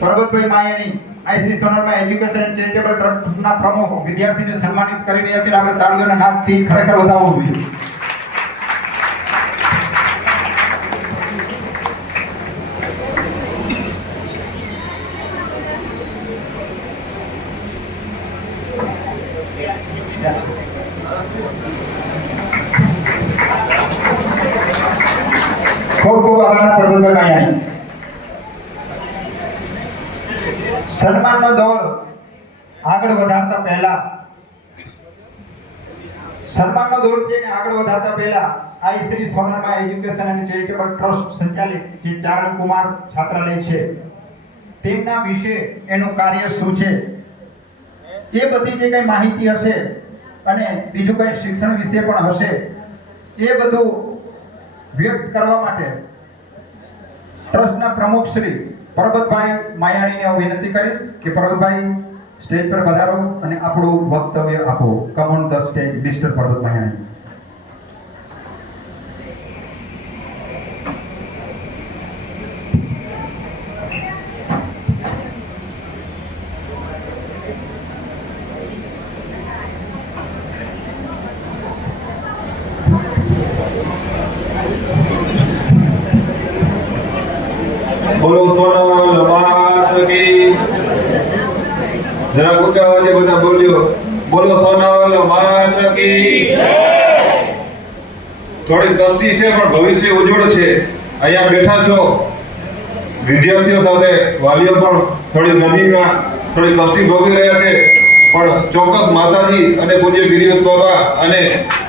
પરબતભાઈ માયાણી આઈસી Sonalma education and charitable ટ્રસ્ટના પ્રમુખ વિદ્યાર્થીને સન્માનિત કરી રહ્યા છે. આપણે તાળીઓના હાથથી ખરેખર વધાવવું જોઈએ. ખૂબ ખૂબ આભાર પરબતભાઈ માયાણી. સન્માનનો દોર આગળ વધારતા પહેલા Aai Shri Sonalma education and charitable trust સંચાલિત જે ચારણ કુમાર છાત્રાલય છે તેમના વિશે એનું કાર્ય શું છે એ બધી જે કઈ માહિતી હશે અને બીજું કઈ શિક્ષણ વિશે પણ હશે એ બધું વ્યક્ત કરવા માટે ટ્રસ્ટના પ્રમુખ શ્રી પરબતભાઈ માયાણીને હું વિનંતી કરીશ કે પરબતભાઈ સ્ટેજ પર પધારો અને આપણું વક્તવ્ય આપો. Come on the stage mister Parbat Mayani. બોલો સોનલ માત કી જરા ઊંચા અવાજે બધા બોલ્યો. બોલો સોનલ માત કી થોડી કષ્ટી છે પણ ભવિષ્ય ઉજ્જવળ છે. અહીંયા બેઠા છો વિદ્યાર્થીઓ સાથે વાલીઓ પણ થોડી નદીમાં થોડી કષ્ટી ભોગવી રહ્યા છે પણ ચોક્કસ માતાજી અને પૂજ્ય ગિરિયસ બાબા અને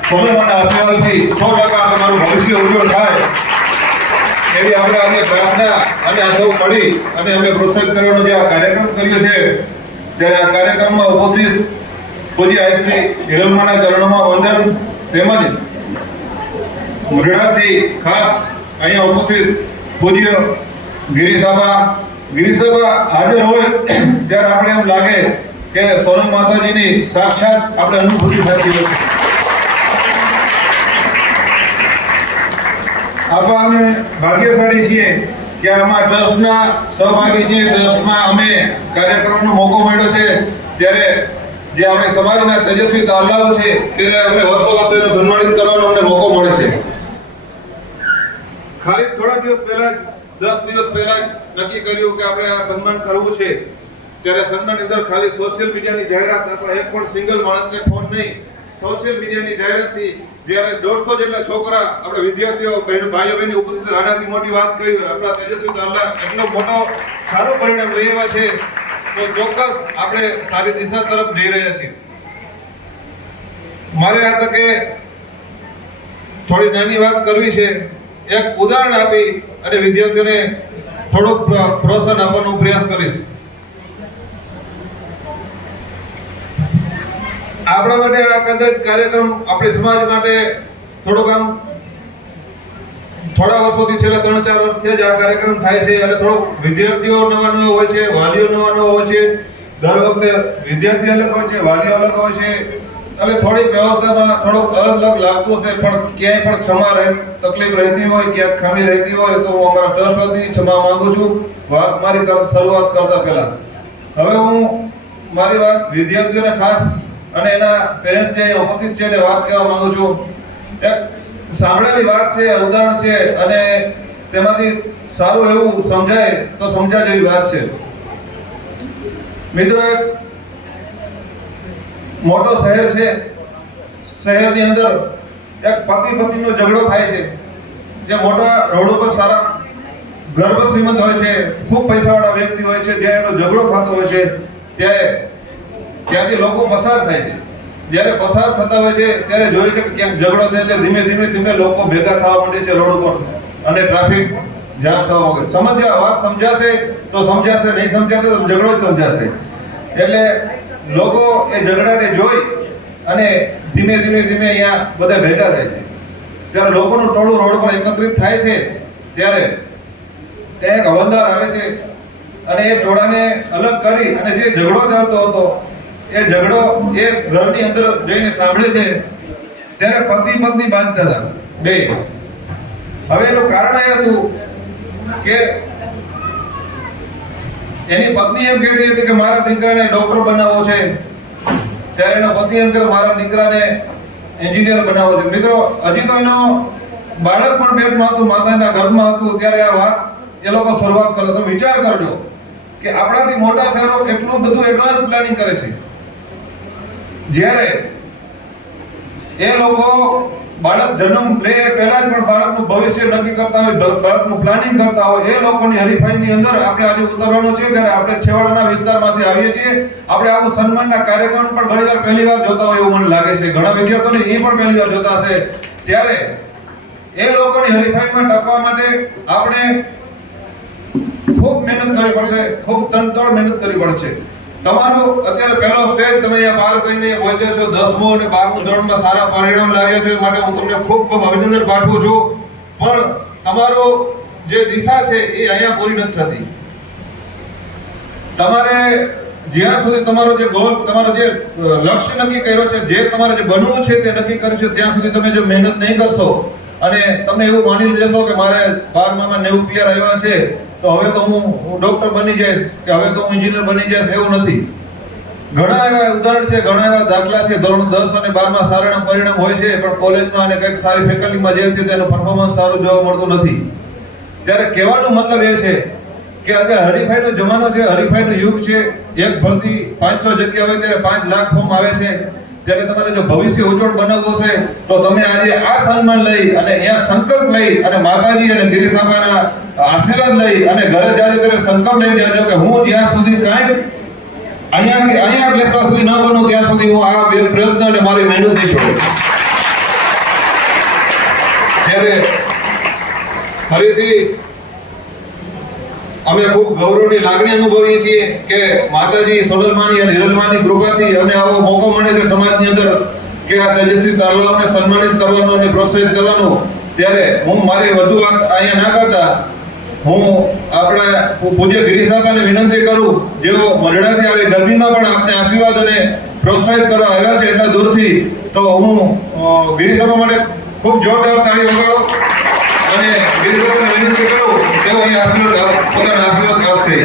સોનલના આશીર્વાદથી 100% તમારું ભવિષ્ય ઉજ્જવળ થાય એવી આપણે આજે પ્રાર્થના અને આ સૌ મળી અને અમે પ્રોત્સાહિત કરવાનો જે આ કાર્યક્રમ કર્યો છે ત્યારે આ કાર્યક્રમમાં ઉપસ્થિત પૂજ્ય આઈશ્રી હિરલમાના ચરણોમાં વંદન તેમજ મુરડાથી ખાસ અહીંયા ઉપસ્થિત પૂજ્ય ગિરીસાબા હાજર હોય ત્યારે આપણે એમ લાગે કે સોનલ માતાજીની સાક્ષાત આપણે અનુભૂતિ થતી હોય. અમે ભાગ્યશાળી છીએ કે આમાં ટ્રસ્ટના સહભાગી છીએ. ટ્રસ્ટમાં અમે કાર્ય કરવાનો મોકો મળ્યો છે ત્યારે જે આપણે સમાજના તેજસ્વી તારલાઓ છે તે અમે વર્ષો એનો સન્માનિત કરવાનો અમને મોકો મળે છે. ખાલી થોડા દિવસ પહેલા 10 દિવસ પહેલા નક્કી કર્યું કે આપણે આ સન્માન કરવું છે ત્યારે સન્માનની અંદર ખાલી સોશિયલ મીડિયાની જાહેરાત અથવા એક પણ સિંગલ માણસને ફોન નહીં, સોશિયલ મીડિયાની જાહેરાતથી જ્યારે 150 જેટલા છોકરા આપણે વિદ્યાર્થીઓ ભાઈઓ બહેનો ઉપસ્થિત આનાથી મોટી વાત કહી આપણા તેજસ્વી તારલા એટલો મોટો સારું પરિણામ લઈ આવ્યા છે તો ચોક્કસ આપણે સારી દિશા તરફ જઈ રહ્યા છીએ. મારે આ તકે થોડી નાની વાત કરવી છે. એક ઉદાહરણ આપી અને વિદ્યાર્થીઓને થોડુંક પ્રોત્સાહન આપવાનો પ્રયાસ કરીશ. આપણા માટે આ કદાચ કાર્યક્રમ આપણે સમાજ માટે થોડોક આમ થોડા વર્ષોથી છેલ્લા 3-4 વર્ષથી જ આ કાર્યક્રમ થાય છે અને થોડોક વિદ્યાર્થીઓ નવા હોય છે, વાલીઓ નવા હોય છે. દર વખતે વિદ્યાર્થી અલગ હોય છે, વાલીઓ અલગ હોય છે એટલે થોડીક વ્યવસ્થામાં થોડોક અલગ લાગતું છે પણ ક્યાંય પણ તકલીફ રહેતી હોય, ક્યાંક ખામી રહેતી હોય તો અમારા ટ્રસ્ટ વતી ક્ષમા માંગુ છું. વાત મારી શરૂઆત કરતા પહેલા હવે હું મારી વાત વિદ્યાર્થીઓને ખાસ અને એના પેરેન્ટ્સ જે ઉપસ્થિત છે એને વાત કહેવા માંગુ છું. એક સાંભળેલી વાત છે, ઉદાહરણ છે અને તેમાંથી સારું એવું સમજાય તો સમજાય જેવી વાત છે. મિત્રો એક મોટો શહેર છે. શહેરની અંદર એક પતિ પત્નીનો ઝઘડો થાય છે. જે મોટા રોડ ઉપર સારા ગર્ભ શ્રીમંત હોય છે, ખૂબ પૈસાવાળા વ્યક્તિ હોય છે, જ્યારે એનો ઝઘડો થતો હોય છે ત્યારે ત્યાંથી લોકો પસાર થાય છે. જ્યારે પસાર થતા હોય છે ત્યારે જોઈએ છે કે ક્યાંક ઝઘડો થાય છે, ધીમે લોકો ભેગા થવા માંડે છે રોડ ઉપર અને ટ્રાફિક જામ થવા માંડે. વાત સમજાશે તો સમજાશે, નહીં સમજાશે તો ઝઘડો જ સમજાશે. એટલે લોકો એ ઝઘડાને જોઈ અને ધીમે અહીંયા બધા ભેગા થાય છે. જ્યારે લોકોનું ટોળું રોડ પર એકત્રિત થાય છે ત્યારે એક હવલદાર આવે છે અને એ ટોળાને અલગ કરી અને જે ઝઘડો ચાલતો હતો એ ઝઘડો એ ઘરની અંદર જઈને સાંભળે છે ત્યારે પતિ પત્ની બાંધતા હતા બે. હવે એનું કારણ એ હતું કે એની પત્ની એમ કહેતી હતી કે મારા દીકરાને ડોક્ટર બનાવવો છે, ત્યારે એનો પતિ એમ કહેતો મારા દીકરાને એન્જિનિયર બનાવવો છે. મિત્રો, હજી તો એનો બાળક પણ પેટમાં હતું, માતાના ગર્ભમાં હતું, ત્યારે આ વાત એ લોકો શરૂઆત કરે. તો વિચાર કરજો કે આપણાથી મોટા શહેરો કેટલું બધું એડવાન્સ પ્લાનિંગ કરે છે. જ્યારે એ લોકો બાળક જન્મ લે પહેલા જ પણ બાળકનું ભવિષ્ય નક્કી કરતા હોય, બાળકનું પ્લાનિંગ કરતા હોય, એ લોકોની હરીફાઈની અંદર આપણે આજે ઉતરવાનું છે. ત્યારે આપણે છેવાડાના વિસ્તારમાંથી આવીએ છીએ. આપણે આવું સન્માનના કાર્યક્રમ પણ ઘણીવાર પહેલી વાર જોતા હોય એવું મને લાગે છે. ઘણા વિદ્યાર્થીઓને એ પણ પહેલી વાર જોતા હશે. ત્યારે એ લોકોની હરીફાઈમાં ટકવા માટે આપણે ખૂબ મહેનત કરવી પડશે, ખૂબ તનતોડ મહેનત કરવી પડશે. તમારો અત્યારે પહેલો સ્ટેજ તમે અહીંયા પાર કરીને પહોંચ્યા છો, 10મું અને 12મું ધોરણમાં સારા પરિણામ લાવ્યા છો, એ માટે હું તમને ખૂબ ખૂબ અભિનંદન પાઠવું છું. પણ તમારો જે દિશા છે એ અહીંયા પૂરી નથી થતી. તમારે જ્યાં સુધી તમારો જે ગોલ, તમારો જે લક્ષ્ય નક્કી કર્યો છે, જે તમારે જે બનવું છે તે નક્કી કર્યું છે, ત્યાં સુધી તમે જો મહેનત નહીં કરશો અને તમે એવું માની લેશો કે મારે 12માં 90 PR આવ્યા છે તો હવે તો હું ડોક્ટર બની જઈશ કે હવે તો હું એન્જિનિયર બની જઈશ, એવું નથી. ઘણા એવા ઉદાહરણ છે, ઘણા એવા દાખલા છે. ધોરણ 10 અને 12માં સારા પરિણામ હોય છે, પણ કોલેજમાં અને કંઈક સારી ફેકલ્ટીમાં જે છે તેનું પરફોર્મન્સ સારું જોવા મળતું નથી. ત્યારે કહેવાનો મતલબ એ છે કે અત્યારે હરીફાઈનો જમાનો છે, હરીફાઈનો યુગ છે. એક ભરતી 500 જગ્યા હોય ત્યારે 5 લાખ ફોર્મ આવે છે. ત્યારે તમારે જો ભવિષ્ય ઉજ્જવળ બનાવવું છે તો તમે આજે આ સન્માન લઈ અને અહીંયા સંકલ્પ લઈ અને માતાજી અને ગિરીસાબાના આશીર્વાદ લઈ અને ઘરે જ્યારે ત્યારે સંકલ્પ લઈ જાજો કે હું જ્યાં સુધી કાંઈ અહીંયા બેસવા સુધી ન બનું ત્યાં સુધી હું આ પ્રયત્ન અને મારી મહેનત નહીં છોડું. ત્યારે ફરીથી અમે ખૂબ ગૌરવની લાગણી અનુભવીએ છીએ કે માતાજી સોનલમાની અને હિરલમાની કૃપાથી અમને આવો મોકો મળે છે સમાજની અંદર કે આ તેજસ્વી તારલાઓને સન્માનિત કરવાનો અને પ્રોત્સાહિત કરવાનો. ત્યારે હું મારી વધુ વાત અહીંયા ના કરતા હું આપણા પૂજ્ય ગિરીસાબાને વિનંતી કરું, જેઓ મરડાથી આવી ગરમીમાં પણ આપને આશીર્વાદ અને પ્રોત્સાહિત કરવા આવ્યા છે એટલા દૂરથી, તો હું ગિરીસાબા માટે ખૂબ જોરદાર તાળી વગાડો અને ગિરીસાબાને વિનંતી કરું તેઓ અહીં પોતાના આશીર્વાદ આપશે.